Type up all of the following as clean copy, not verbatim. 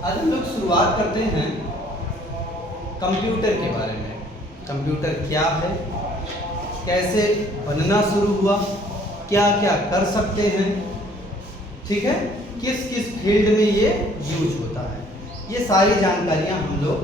आज हम लोग शुरुआत करते हैं कंप्यूटर के बारे में। कंप्यूटर क्या है, कैसे बनना शुरू हुआ, क्या क्या कर सकते हैं, ठीक है, किस किस फील्ड में ये यूज होता है, ये सारी जानकारियां हम लोग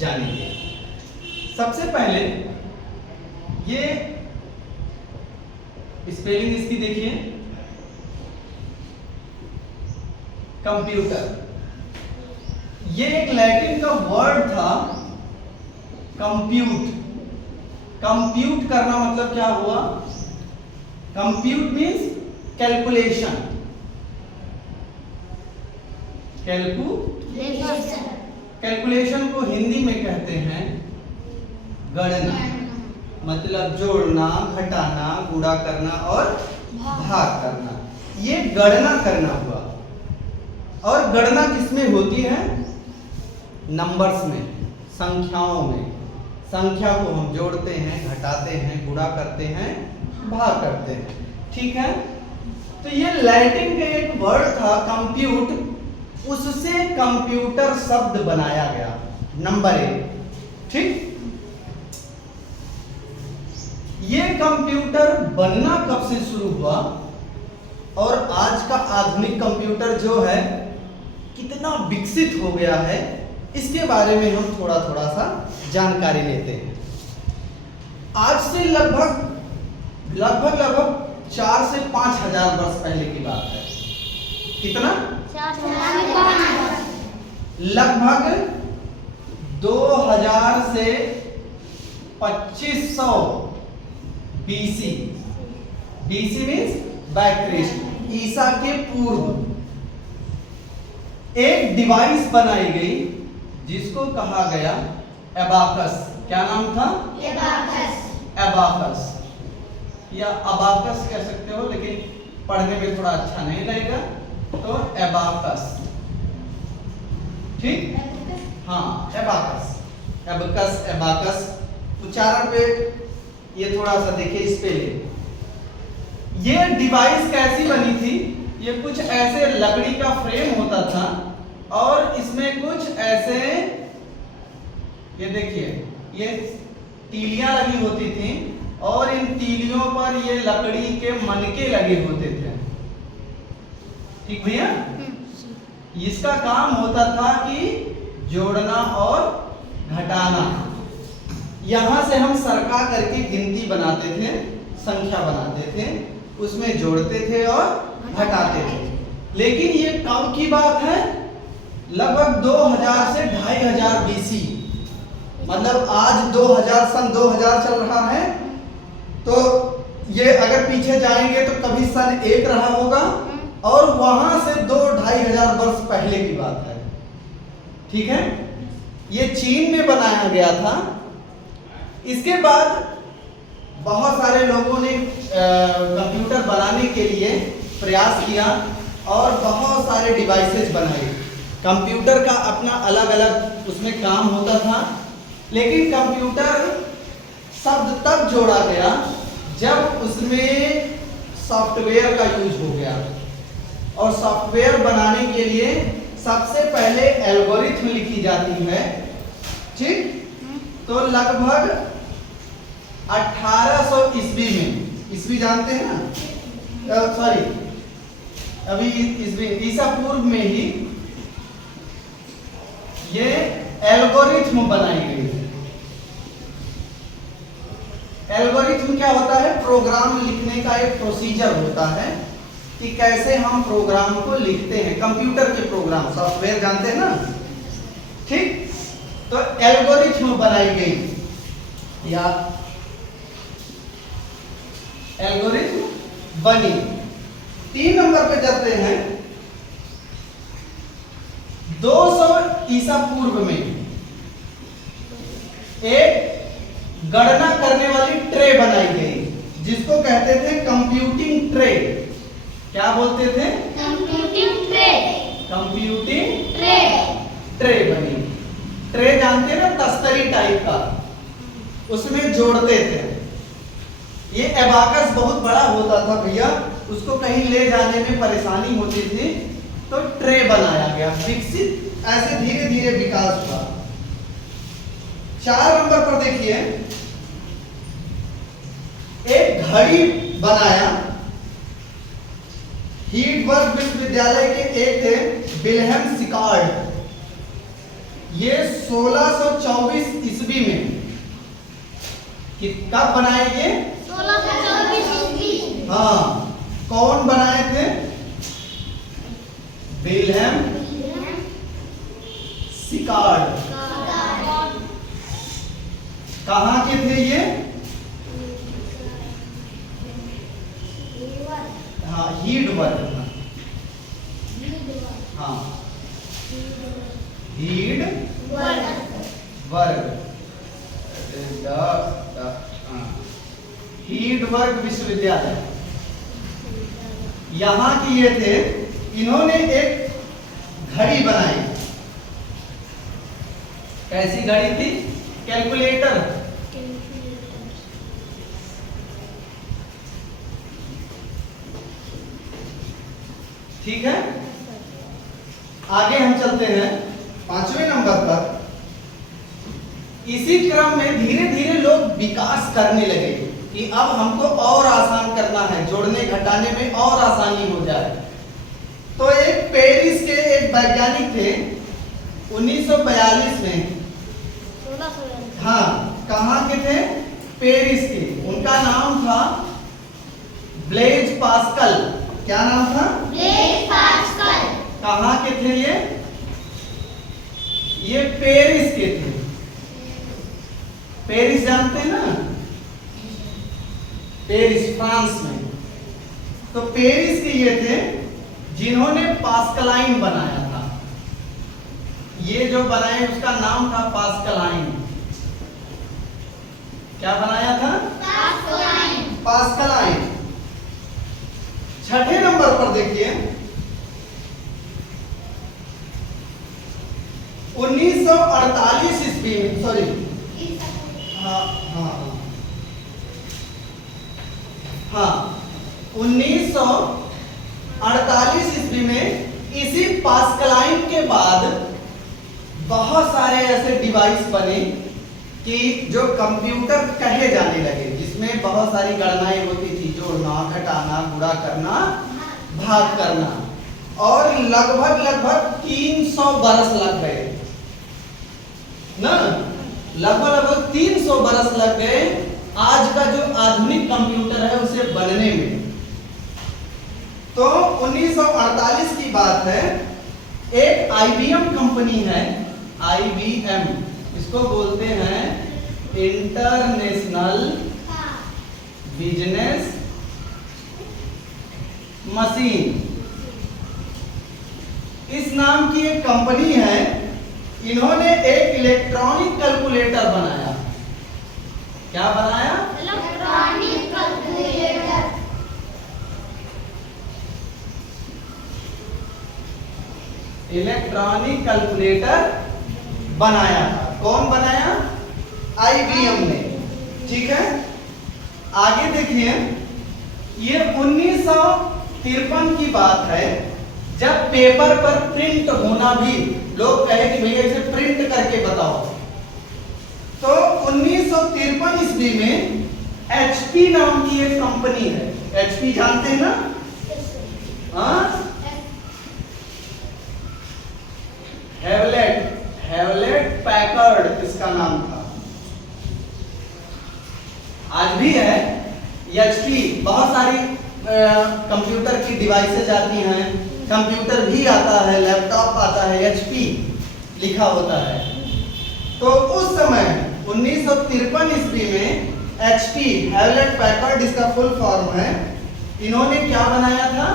जानेंगे। सबसे पहले ये स्पेलिंग इसकी देखिए, कंप्यूटर। ये एक लैटिन का वर्ड था कंप्यूट। कंप्यूट करना मतलब क्या हुआ? Compute means calculation. कैलकुलेशन को हिंदी में कहते हैं गणना। मतलब जोड़ना, घटाना, गुणा करना और भाग करना, ये गणना करना हुआ। और गणना किसमें होती है? नंबर्स में, संख्याओं में। संख्या को हम जोड़ते हैं, घटाते हैं, गुणा करते हैं, भाग करते हैं, ठीक है। तो ये लैटिन का एक वर्ड था कंप्यूट, उससे कंप्यूटर शब्द बनाया गया, नंबर 1, ठीक। ये कंप्यूटर बनना कब से शुरू हुआ और आज का आधुनिक कंप्यूटर जो है कितना विकसित हो गया है, इसके बारे में हम थोड़ा थोड़ा सा जानकारी लेते हैं। आज से लगभग 4 से 5 हजार वर्ष पहले की बात है। कितना? 4 लगभग 2000 से 2500 BC। BC means back Christ, ईसा के पूर्व एक डिवाइस बनाई गई जिसको कहा गया एबाकस। क्या नाम था? एबाकस या अबाकस कह सकते हो, लेकिन पढ़ने में थोड़ा अच्छा नहीं लगेगा, तो एबाकस, ठीक। हाँ, एबाकस, एबाकस, एबाकस। उच्चारण पे ये थोड़ा सा देखिए स्पेलिंग। ये डिवाइस कैसी बनी थी? ये कुछ ऐसे लकड़ी का फ्रेम होता था और इसमें कुछ ऐसे, ये देखिए, ये तीलियां लगी होती थी और इन तीलियों पर ये लकड़ी के मनके लगे होते थे, ठीक भैया। इसका काम होता था कि जोड़ना और घटाना। यहां से हम सरका करके गिनती बनाते थे, संख्या बनाते थे, उसमें जोड़ते थे और घटाते थे। लेकिन ये कब की बात है? लगभग 2000 से 2500 BC। मतलब आज 2000 सन 2000 चल रहा है, तो ये अगर पीछे जाएंगे तो कभी सन 1 रहा होगा और वहां से 2-2500 वर्ष पहले की बात है, ठीक है। ये चीन में बनाया गया था। इसके बाद बहुत सारे लोगों ने कंप्यूटर बनाने के लिए प्रयास किया और बहुत सारे डिवाइसेस बनाए। कंप्यूटर का अपना अलग अलग उसमें काम होता था, लेकिन कंप्यूटर शब्द तब जोड़ा गया जब उसमें सॉफ्टवेयर का यूज हो गया। और सॉफ्टवेयर बनाने के लिए सबसे पहले एल्गोरिथम लिखी जाती है, ठीक। तो लगभग 1800 ईस्वी में, ईस्वी जानते हैं ना, सॉरी अभी ईस्वी, ईसा पूर्व में ही ये एल्गोरिथम बनाई गई। एल्गोरिथम क्या होता है? प्रोग्राम लिखने का एक प्रोसीजर होता है कि कैसे हम प्रोग्राम को लिखते हैं। कंप्यूटर के प्रोग्राम, सॉफ्टवेयर जानते हैं ना, ठीक। तो एल्गोरिथम बनाई गई या एल्गोरिथम बनी। 3 नंबर पे जाते हैं। 200 ईसा पूर्व में एक गणना करने वाली ट्रे बनाई गई जिसको कहते थे कंप्यूटिंग ट्रे। क्या बोलते थे? Computing tray. Computing tray, tray बनी। ट्रे जानते हैं ना, तस्तरी टाइप का, उसमें जोड़ते थे। ये एबाकस बहुत बड़ा होता था भैया, उसको कहीं ले जाने में परेशानी होती थी, तो ट्रे बनाया गया, विकसित ऐसे धीरे धीरे विकास हुआ। 4 नंबर पर देखिए, एक घड़ी बनाया। हीडबर्ग विश्वविद्यालय के एक थे विल्हेम सिकार्ड, ये 1624 ईस्वी में, कब बनाए ये? 1624 ईस्वी। हाँ, कौन बनाए थे? विल्हेम सिकार्ड। कहाँ के थे ये? हाँ, हीडबर्ग। हाँ, हीडबर्ग विश्वविद्यालय, यहाँ के ये थे। इन्होंने एक घड़ी बनाई। कैसी घड़ी थी? कैलकुलेटर। ठीक है, आगे हम चलते हैं 5वें नंबर पर। इसी क्रम में धीरे धीरे लोग विकास करने लगे कि अब हमको और आसान करना है, जोड़ने घटाने में और आसानी हो जाए। तो एक पेरिस के एक वैज्ञानिक थे 1942 में। हाँ, कहाँ के थे? पेरिस के। उनका नाम था ब्लेज पास्कल। क्या नाम था? Blaise Pascal. कहाँ के थे ये? ये पेरिस के थे। पेरिस जानते हैं ना? पेरिस फ्रांस में। तो पेरिस के ये थे जिन्होंने पास्कलाइन बनाया था। ये जो बनाए उसका नाम था पास्कलाइन। क्या बनाया था? पास्कलाइन। पास्कलाइन। 6ठे नंबर पर देखिए, 1948 ईस्वी में, सॉरी, हाँ 1948 ईस्वी में इसी पास्कलाइन के बाद बहुत सारे ऐसे डिवाइस बने कि जो कंप्यूटर कहे जाने लगे, जिसमें बहुत सारी गणनाएं होती थी, जोड़ना, घटाना, गुणा करना, भाग करना, और लगभग 300 बरस लग गए ना, लगभग 300 बरस लग गए आज का जो आधुनिक कंप्यूटर है उसे बनने में। तो 1948 की बात है, एक IBM कंपनी है, IBM, इसको बोलते हैं इंटरनेशनल बिजनेस मशीन। इस नाम की एक कंपनी है, इन्होंने एक इलेक्ट्रॉनिक कैलकुलेटर बनाया। क्या बनाया? Electronic calculator. इलेक्ट्रॉनिक कैलकुलेटर बनाया था। कौन बनाया? IBM ने। ठीक है, आगे देखिए, ये 1953 की बात है, जब पेपर पर प्रिंट होना भी, लोग कहे कि भैया इसे प्रिंट करके बताओ। तो 1953 ईस्वी में HP नाम की एक कंपनी है। HP जानते हैं ना? हाँ, हेवलेट पैकर्ड इसका नाम था, आज भी है। HP बहुत सारी कंप्यूटर की डिवाइसेज आती हैं, कंप्यूटर भी आता है, लैपटॉप आता है, HP लिखा होता है। तो उस समय 1953 ईस्वी में HP, हेवलेट पैकर्ड इसका फुल फॉर्म है, इन्होंने क्या बनाया था?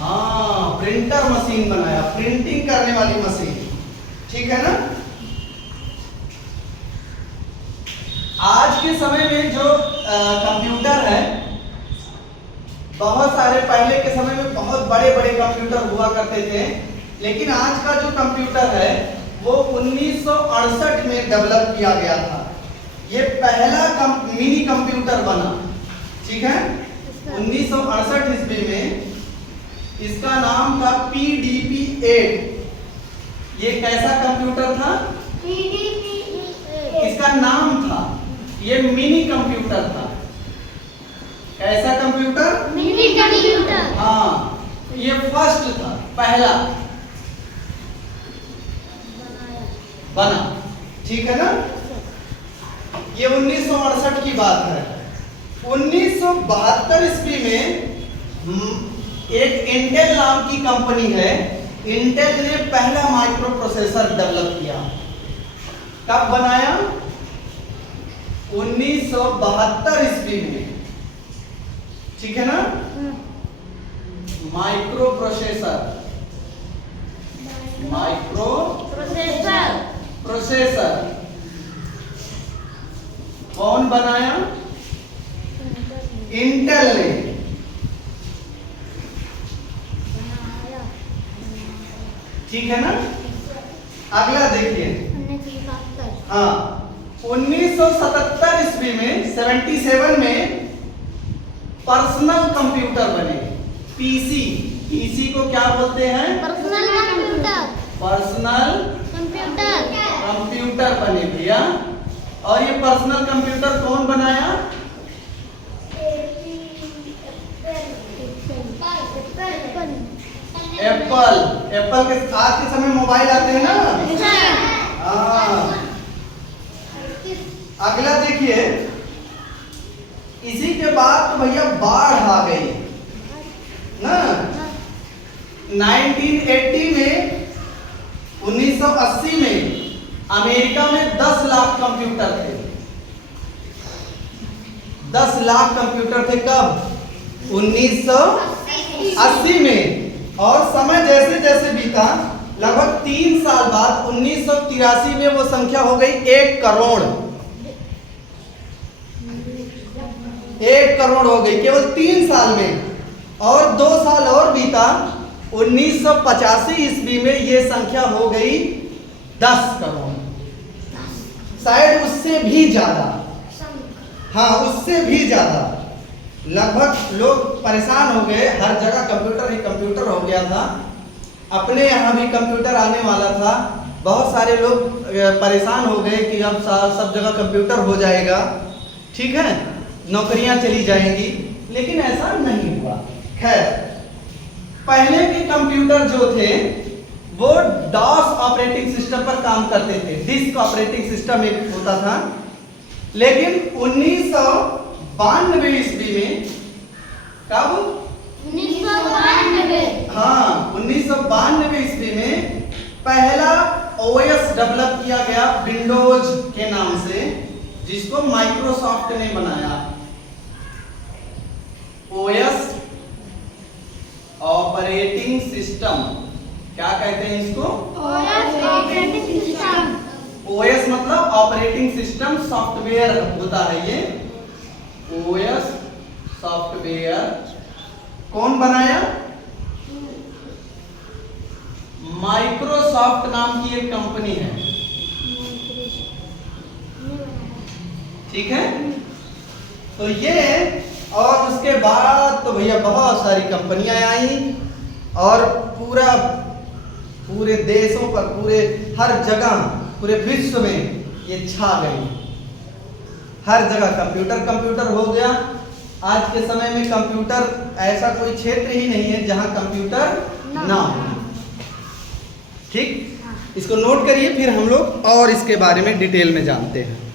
हाँ, प्रिंटर मशीन बनाया, प्रिंटिंग करने वाली मशीन। ठीक है ना? आज के समय में जो कंप्यूटर है, बहुत सारे, पहले के समय में बहुत बड़े बड़े कंप्यूटर हुआ करते थे, लेकिन आज का जो कंप्यूटर है वो 1968 में डेवलप किया गया था। ये पहला मिनी कंप्यूटर बना, ठीक है। 1968 ईस्वी में इसका नाम था PDP-8। ये कैसा कंप्यूटर था? इसका नाम था, ये मिनी कंप्यूटर था। कैसा कंप्यूटर? Mini computer. हाँ, ये फर्स्ट था, पहला बना, ठीक है ना। ये 1968 की बात है। 1972 ईस्वी में एक इंटेल नाम की कंपनी है, इंटेल ने पहला माइक्रो प्रोसेसर डेवलप किया। कब बनाया? 1972 ईस्वी में, ठीक है ना। माइक्रो प्रोसेसर, माइक्रो प्रोसेसर कौन बनाया? इंटेल ने। ठीक है ना। अगला देखिए, हाँ 1977 ईस्वी में 77 में पर्सनल कंप्यूटर बने, पीसी। पीसी को क्या बोलते हैं? Personal computer. पर्सनल कंप्यूटर बने भैया। और ये पर्सनल कंप्यूटर कौन बनाया? एप्पल। एप्पल के आज के समय मोबाइल आते हैं ना। हाँ। अगला देखिए, इसी के बाद तो भैया बाढ़ आ गई ना। 1980 में 1980 में अमेरिका में 10 लाख कंप्यूटर थे। 10 लाख कंप्यूटर थे कब? 1980 में। और समय जैसे जैसे बीता, लगभग 3 साल बाद 1983 में वो संख्या हो गई 1 करोड़। 1 करोड़ हो गई केवल 3 साल में। और 2 साल और बीता, 1985 ईस्वी में ये संख्या हो गई 10 करोड़, शायद उससे भी ज्यादा। हाँ, उससे भी ज्यादा। लगभग लोग परेशान हो गए, हर जगह कंप्यूटर ही कंप्यूटर हो गया था। अपने यहाँ भी कंप्यूटर आने वाला था। बहुत सारे लोग परेशान हो गए कि अब सब जगह कंप्यूटर हो जाएगा, ठीक है, नौकरियां चली जाएंगी। लेकिन ऐसा नहीं हुआ। खैर, पहले के कंप्यूटर जो थे वो डॉस ऑपरेटिंग सिस्टम पर काम करते थे। डिस्क ऑपरेटिंग सिस्टम एक होता था। लेकिन 1992 ईस्वी में, कब? 1992। हाँ, 1992 ईस्वी में पहला ओएस डेवलप किया गया विंडोज के नाम से, जिसको माइक्रोसॉफ्ट ने बनाया। ओएस ऑपरेटिंग सिस्टम, क्या कहते हैं इसको? OS operating system. ओएस मतलब ऑपरेटिंग सिस्टम, सॉफ्टवेयर होता है ये। ओएस सॉफ्टवेयर कौन बनाया? माइक्रोसॉफ्ट नाम की एक कंपनी है, ठीक है। तो ये, और उसके बाद तो भैया बहुत सारी कंपनियां आई और पूरे देशों पर, पूरे हर जगह, पूरे विश्व में ये छा गई। हर जगह कंप्यूटर कंप्यूटर हो गया। आज के समय में कंप्यूटर, ऐसा कोई क्षेत्र ही नहीं है जहां कंप्यूटर ना हो। ठीक, इसको नोट करिए, फिर हम लोग और इसके बारे में डिटेल में जानते हैं।